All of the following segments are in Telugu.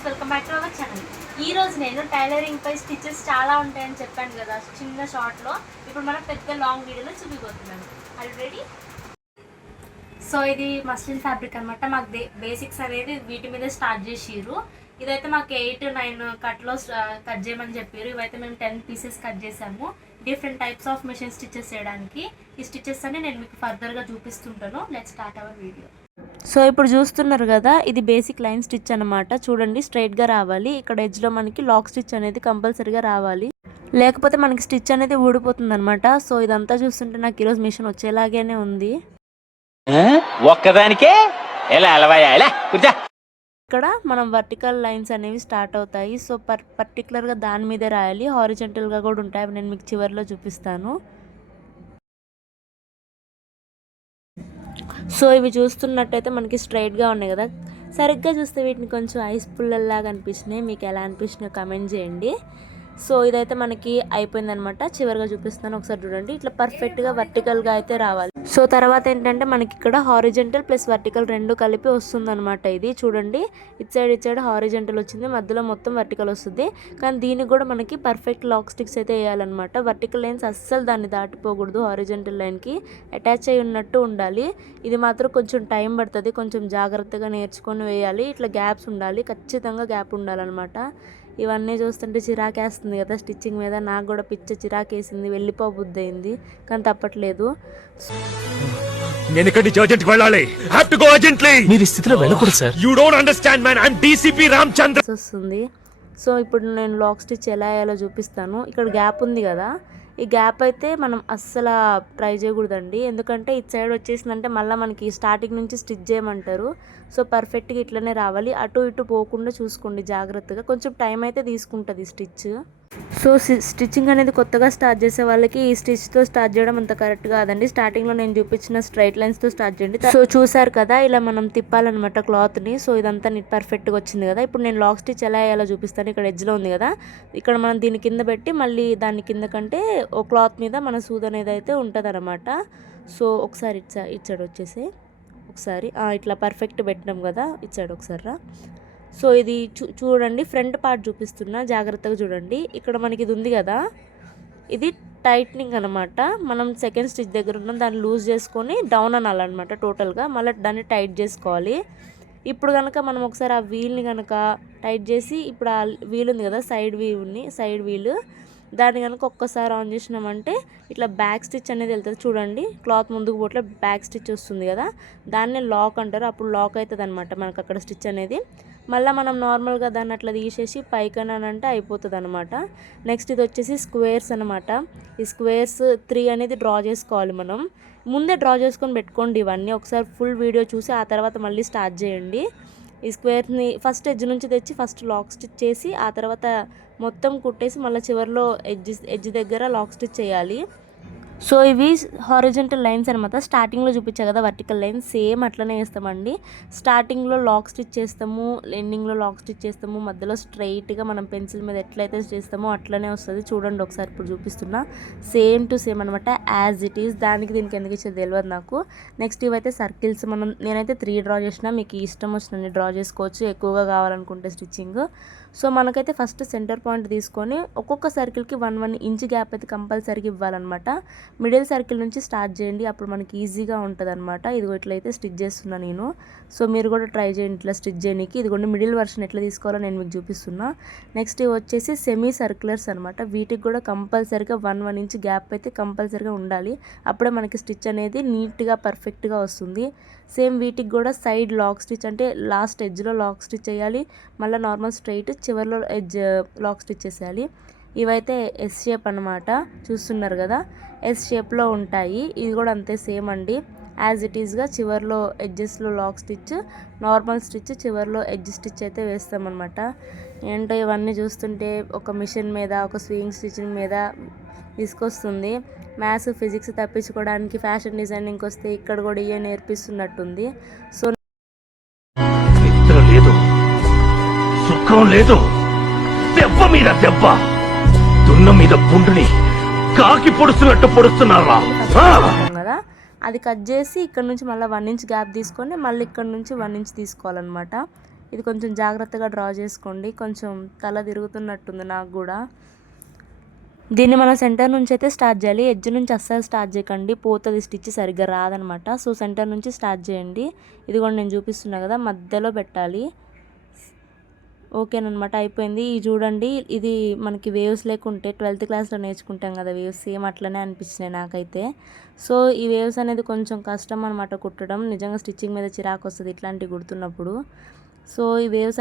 Friends, welcome back to our channel. ఈ రోజు నేను టైలరింగ్ పై స్టిచెస్ చాలా ఉంటాయని చెప్పాను కదా చిన్న షార్ట్లో. ఇప్పుడు మనం పెద్ద లాంగ్ వీడియోలో చూపిపోతున్నాను. Are ready? సో ఇది మస్లిన్ ఫ్యాబ్రిక్ అనమాట. మాకు బేసిక్స్ అనేది వీటి మీద స్టార్ట్ చేసిర్రు. ఇదైతే మాకు 8-9 కట్లో కట్ చేయమని చెప్పారు. ఇవైతే మేము 10 పీసెస్ కట్ చేసాము. Different types of machine stitches చేయడానికి. ఈ స్టిచెస్ అన్ని నేను మీకు ఫర్దర్గా చూపిస్తుంటాను. Let's start our video. So ఇప్పుడు చూస్తున్నారు కదా, ఇది బేసిక్ లైన్ స్టిచ్ అనమాట. చూడండి, స్ట్రైట్గా రావాలి. ఇక్కడ ఎడ్జ్లో మనకి లాక్ స్టిచ్ అనేది కంపల్సరీగా రావాలి, లేకపోతే మనకి స్టిచ్ అనేది ఊడిపోతుంది అనమాట. సో ఇదంతా చూస్తుంటే నాకు ఈరోజు మిషన్ వచ్చేలాగానే ఉంది. ఒక్కదానికే ఇక్కడ మనం వర్టికల్ లైన్స్ అనేవి స్టార్ట్ అవుతాయి. సో పర్టికులర్గా దాని మీదే రాయాలి. హారిజెంటల్గా కూడా ఉంటాయి, అవి నేను మీకు చివరిలో చూపిస్తాను. సో ఇవి చూస్తున్నట్టయితే మనకి స్ట్రైట్గా ఉన్నాయి కదా. సరిగ్గా చూస్తే వీటిని కొంచెం ఐస్ పుల్లల్లాగా అనిపించినాయి. మీకు ఎలా అనిపించినాయో కమెంట్ చేయండి. సో ఇదైతే మనకి అయిపోయిందనమాట. చివరిగా చూపిస్తున్నాను, ఒకసారి చూడండి. ఇట్లా పర్ఫెక్ట్గా వర్టికల్గా అయితే రావాలి. సో తర్వాత ఏంటంటే మనకి ఇక్కడ హారిజెంటల్ ప్లస్ వర్టికల్ రెండు కలిపి వస్తుందన్నమాట. ఇది చూడండి, ఇటు సైడ్ హారిజెంటల్ వచ్చింది, మధ్యలో మొత్తం వర్టికల్ వస్తుంది. కానీ దీనికి కూడా మనకి పర్ఫెక్ట్ లాక్ స్టిక్స్ అయితే వేయాలన్నమాట. వర్టికల్ లైన్స్ అస్సలు దాన్ని దాటిపోకూడదు, హారిజెంటల్ లైన్కి అటాచ్ అయి ఉన్నట్టు ఉండాలి. ఇది మాత్రం కొంచెం టైం పడుతుంది, కొంచెం జాగ్రత్తగా నేర్చుకొని వేయాలి. ఇట్లా గ్యాప్స్ ఉండాలి, ఖచ్చితంగా గ్యాప్ ఉండాలన్నమాట. ఇవన్నీ చూస్తుంటే చిరాకేస్తుంది కదా స్టిచ్చింగ్ మీద. నాకు కూడా చిరాకేసింది, వెళ్ళిపోబుద్ది అయింది, కానీ తప్పట్లేదు. నేను ఇక్కడి నుంచి అర్జెంట్ వెళ్ళాలి. Have to go urgently. మీరు ఈ స్థితిలో వెళ్ళకూడదు sir. You don't understand man. I am DCP Ramachandra. వస్తుంది. సో ఇప్పుడు నేను లాక్ స్టిచ్ ఎలా వేయాలో చూపిస్తాను. ఇక్కడ గ్యాప్ ఉంది కదా, ఈ గ్యాప్ అయితే మనం అస్సలు ట్రై చేయకూడదండి. ఎందుకంటే ఇటు సైడ్ వచ్చేసిందంటే మళ్ళీ మనకి స్టార్టింగ్ నుంచి స్టిచ్ చేయమంటారు. సో పర్ఫెక్ట్గా ఇట్లనే రావాలి. అటు ఇటు పోకుండా చూసుకోండి జాగ్రత్తగా. కొంచెం టైం అయితే తీసుకుంటుంది స్టిచ్. సో స్టిచ్చింగ్ అనేది కొత్తగా స్టార్ట్ చేసే వాళ్ళకి ఈ స్టిచ్తో స్టార్ట్ చేయడం అంత కరెక్ట్ కాదండి. స్టార్టింగ్లో నేను చూపించిన స్ట్రైట్ లైన్స్తో స్టార్ట్ చేయండి. సో చూసారు కదా, ఇలా మనం తిప్పాలన్నమాట క్లాత్ని. సో ఇదంతా నీట్ పర్ఫెక్ట్గా వచ్చింది కదా. ఇప్పుడు నేను లాక్ స్టిచ్ ఎలా వేయాలో చూపిస్తాను. ఇక్కడ ఎడ్జ్లో ఉంది కదా, ఇక్కడ మనం దీని కింద పెట్టి మళ్ళీ దాని కింద కంటే ఓ క్లాత్ మీద మన సూది అనేది అయితే ఉంటుంది అనమాట. సో ఒకసారి ఇచ్చాడు వచ్చేసి ఒకసారి ఇట్లా పర్ఫెక్ట్ పెట్టినాం కదా, ఇచ్చాడు ఒకసారి రా. సో ఇది చూడండి, ఫ్రంట్ పార్ట్ చూపిస్తున్నా, జాగ్రత్తగా చూడండి. ఇక్కడ మనకి ఇది ఉంది కదా, ఇది టైట్నింగ్ అనమాట. మనం సెకండ్ స్టిచ్ దగ్గర ఉన్నాం, దాన్ని లూజ్ చేసుకొని డౌన్ అనాలన్నమాట టోటల్గా. మళ్ళీ దాన్ని టైట్ చేసుకోవాలి. ఇప్పుడు కనుక మనం ఒకసారి ఆ వీల్ని కనుక టైట్ చేసి, ఇప్పుడు ఆ వీల్ ఉంది కదా, సైడ్ వీల్, దాన్ని కనుక ఒక్కసారి ఆన్ చేసినామంటే ఇట్లా బ్యాక్ స్టిచ్ అనేది వెళ్తుంది. చూడండి, క్లాత్ ముందుకు పోట్ల బ్యాక్ స్టిచ్ వస్తుంది కదా, దాన్నే లాక్ అంటారు. అప్పుడు లాక్ అవుతుంది అనమాట మనకు అక్కడ స్టిచ్ అనేది. మళ్ళీ మనం నార్మల్గా దాన్ని అట్లా తీసేసి పైకనంటే అయిపోతుంది అనమాట. నెక్స్ట్ ఇది వచ్చేసి స్క్వేర్స్ అనమాట. ఈ స్క్వేర్స్ 3 అనేది డ్రా చేసుకోవాలి. మనం ముందే డ్రా చేసుకొని పెట్టుకోండి ఇవన్నీ. ఒకసారి ఫుల్ వీడియో చూసి ఆ తర్వాత మళ్ళీ స్టార్ట్ చేయండి. ఈ స్క్వేర్ని ఫస్ట్ ఎడ్జ్ నుంచి తెచ్చి ఫస్ట్ లాక్ స్టిచ్ చేసి ఆ తర్వాత మొత్తం కుట్టేసి మళ్ళీ చివరిలో ఎడ్జ్ దగ్గర లాక్ స్టిచ్ చేయాలి. సో ఇవి హారిజెంటల్ లైన్స్ అనమాట. స్టార్టింగ్లో చూపించా కదా వర్టికల్ లైన్స్, సేమ్ అట్లనే వేస్తామండి. స్టార్టింగ్లో లాక్ స్టిచ్ చేస్తాము, ఎండింగ్లో లాక్ స్టిచ్ చేస్తాము, మధ్యలో స్ట్రైట్గా మనం పెన్సిల్ మీద ఎట్లయితే చేస్తామో అట్లనే వస్తుంది. చూడండి ఒకసారి ఇప్పుడు చూపిస్తున్నా, సేమ్ టు సేమ్ అనమాట, యాజ్ ఇట్ ఈస్. దీనికి ఎందుకు ఇచ్చేది తెలియదు నాకు. నెక్స్ట్ ఇవైతే సర్కిల్స్. నేనైతే 3 డ్రా చేసిన, మీకు ఇష్టం వచ్చినన్ని డ్రా చేసుకోవచ్చు ఎక్కువగా కావాలనుకుంటే స్టిచ్చింగ్. సో మనకైతే ఫస్ట్ సెంటర్ పాయింట్ తీసుకొని ఒక్కొక్క సర్కిల్కి 1 ఇంచ్ గ్యాప్ అయితే కంపల్సరీగా ఇవ్వాలన్నమాట. మిడిల్ సర్కిల్ నుంచి స్టార్ట్ చేయండి, అప్పుడు మనకి ఈజీగా ఉంటుంది అనమాట. ఇదిగో ఇట్లయితే స్టిచ్ చేస్తున్నా నేను. సో మీరు కూడా ట్రై చేయండి ఇట్లా స్టిచ్ చేయడానికి. ఇదిగోండి మిడిల్ వర్షన్ ఎట్లా తీసుకోవాలో నేను మీకు చూపిస్తున్నా. నెక్స్ట్ ఇవి వచ్చేసి సెమీ సర్క్యులర్స్ అనమాట. వీటికి కూడా కంపల్సరీగా 1 ఇంచ్ గ్యాప్ అయితే కంపల్సరీగా ఉండాలి. అప్పుడే మనకి స్టిచ్ అనేది నీట్గా పర్ఫెక్ట్గా వస్తుంది. సేమ్ వీటికి కూడా సైడ్ లాక్ స్టిచ్, అంటే లాస్ట్ ఎడ్జ్లో లాక్ స్టిచ్ చేయాలి. మళ్ళీ నార్మల్ స్ట్రైట్ చివరిలో ఎడ్జ్ లాక్ స్టిచ్ చేసేయాలి. ఇవైతే ఎస్ షేప్ అనమాట, చూస్తున్నారు కదా, ఎస్ షేప్లో ఉంటాయి. ఇది కూడా అంతే సేమ్ అండి, యాజ్ ఇట్ ఈస్గా చివరిలో ఎడ్జెస్లో లాక్ స్టిచ్, నార్మల్ స్టిచ్, చివరిలో ఎడ్జ్ స్టిచ్ అయితే వేస్తామన్నమాట. ఏంటో ఇవన్నీ చూస్తుంటే ఒక మిషన్ మీద, ఒక స్వింగ్ స్టిచ్చింగ్ మీద తీసుకొస్తుంది. మ్యాథ్స్ ఫిజిక్స్ తప్పించుకోవడానికి ఫ్యాషన్ డిజైనింగ్కి వస్తే ఇక్కడ కూడా ఇవే నేర్పిస్తున్నట్టుంది. సో లేదు, సుఖం లేదు, దెబ్బ మీద దెబ్బ, దున్న మీద పుండుని కాకి పొడుస్తున్నట్టు పొడుస్తున్నారా కదా, అది కట్ చేసి ఇక్కడ నుంచి మళ్ళీ 1 ఇంచ్ గ్యాప్ తీసుకొని మళ్ళీ ఇక్కడ నుంచి 1 ఇంచ్ తీసుకోవాలన్నమాట. ఇది కొంచెం జాగ్రత్తగా డ్రా చేసుకోండి. కొంచెం తల తిరుగుతున్నట్టుంది నాకు కూడా. దీన్ని మనం సెంటర్ నుంచి అయితే స్టార్ట్ చేయాలి. ఎడ్జ్ నుంచి అస్సలు స్టార్ట్ చేయకండి, పోతుంది స్టిచ్ సరిగ్గా రాదనమాట. సో సెంటర్ నుంచి స్టార్ట్ చేయండి. ఇది కూడా నేను చూపిస్తున్నా కదా, మధ్యలో పెట్టాలి. ఓకేనమాట, అయిపోయింది. ఇది చూడండి, ఇది మనకి వేవ్స్ లేకుంటే 12th క్లాస్లో నేర్చుకుంటాం కదా వేవ్స్, సేమ్ అట్లనే అనిపించినాయి నాకైతే. సో ఈ వేవ్స్ అనేది కొంచెం కష్టం అనమాట కుట్టడం, నిజంగా స్టిచ్చింగ్ మీద చిరాకు వస్తుంది ఇట్లాంటివి కుడుతున్నప్పుడు. సో ఈ వేవ్స్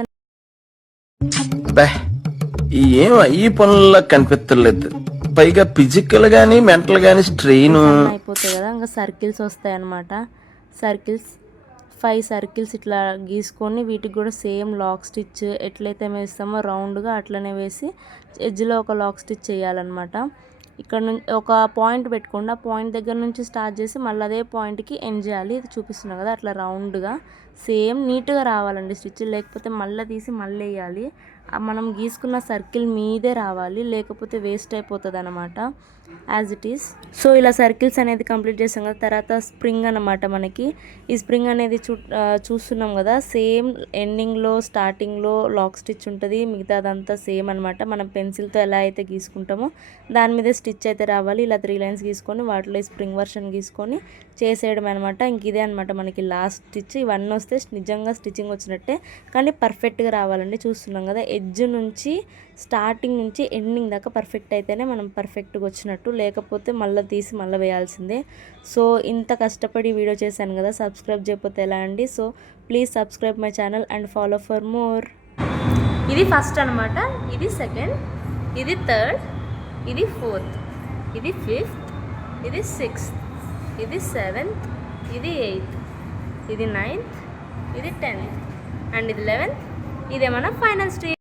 ఈ పనుల్లో కనిపించలేదు. పైగా ఫిజికల్ గానీ మెంటల్ గానీ స్ట్రెయిన్ అయిపోతాయి కదా, ఇంకా సర్కిల్స్ వస్తాయి అన్నమాట. సర్కిల్స్ 5 సర్కిల్స్ ఇట్లా గీసుకొని వీటికి కూడా సేమ్ లాక్ స్టిచ్ ఎట్లయితే వేస్తామో రౌండ్గా అట్లనే వేసి ఎడ్జ్లో ఒక లాక్ స్టిచ్ చేయాలన్నమాట. ఇక్కడ నుంచి ఒక పాయింట్ పెట్టుకోండి, ఆ పాయింట్ దగ్గర నుంచి స్టార్ట్ చేసి మళ్ళీ అదే పాయింట్కి ఎండ్ చేయాలి. ఇది చూపిస్తున్నా కదా, అట్లా రౌండ్గా సేమ్ నీట్గా రావాలండి స్టిచ్, లేకపోతే మళ్ళీ తీసి మళ్ళీ వేయాలి. మనం గీసుకున్న సర్కిల్ మీదే రావాలి, లేకపోతే వేస్ట్ అయిపోతుంది అన్నమాట యాజ్ ఇట్ ఈస్. సో ఇలా సర్కిల్స్ అనేది కంప్లీట్ చేసాం కదా, తర్వాత స్ప్రింగ్ అన్నమాట. మనకి ఈ స్ప్రింగ్ అనేది చూస్తున్నాం కదా, సేమ్ ఎండింగ్లో స్టార్టింగ్లో లాక్ స్టిచ్ ఉంటుంది, మిగతా అదంతా సేమ్ అనమాట. మనం పెన్సిల్తో ఎలా అయితే గీసుకుంటామో దాని మీద స్టిచ్ అయితే రావాలి. ఇలా 3 లైన్స్ గీసుకొని వాటిలో స్ప్రింగ్ వర్షన్ గీసుకొని చేసేయడం అనమాట. ఇంక ఇదే అనమాట మనకి లాస్ట్ స్టిచ్. ఇవన్నీ వస్తే నిజంగా స్టిచ్చింగ్ వచ్చినట్టే, కానీ పర్ఫెక్ట్గా రావాలండి. చూస్తున్నాం కదా, ఎడ్జ్ నుంచి స్టార్టింగ్ నుంచి ఎండింగ్ దాకా పర్ఫెక్ట్ అయితేనే మనం పర్ఫెక్ట్గా వచ్చినట్టు, లేకపోతే మళ్ళీ తీసి మళ్ళీ వేయాల్సిందే. సో ఇంత కష్టపడి వీడియో చేశాను కదా, సబ్స్క్రైబ్ చేయకపోతే ఎలా అండి. So please subscribe my channel and follow for more. ఇది ఫస్ట్ అనమాట, ఇది సెకండ్, ఇది థర్డ్, ఇది ఫోర్త్, ఇది ఫిఫ్త్, ఇది సిక్స్త్, ఇది 7th, ఇది 8th, ఇది 9th, ఇది 10th అండ్ ఇది 11th. ఇదే మన ఫైనల్ స్టేజ్.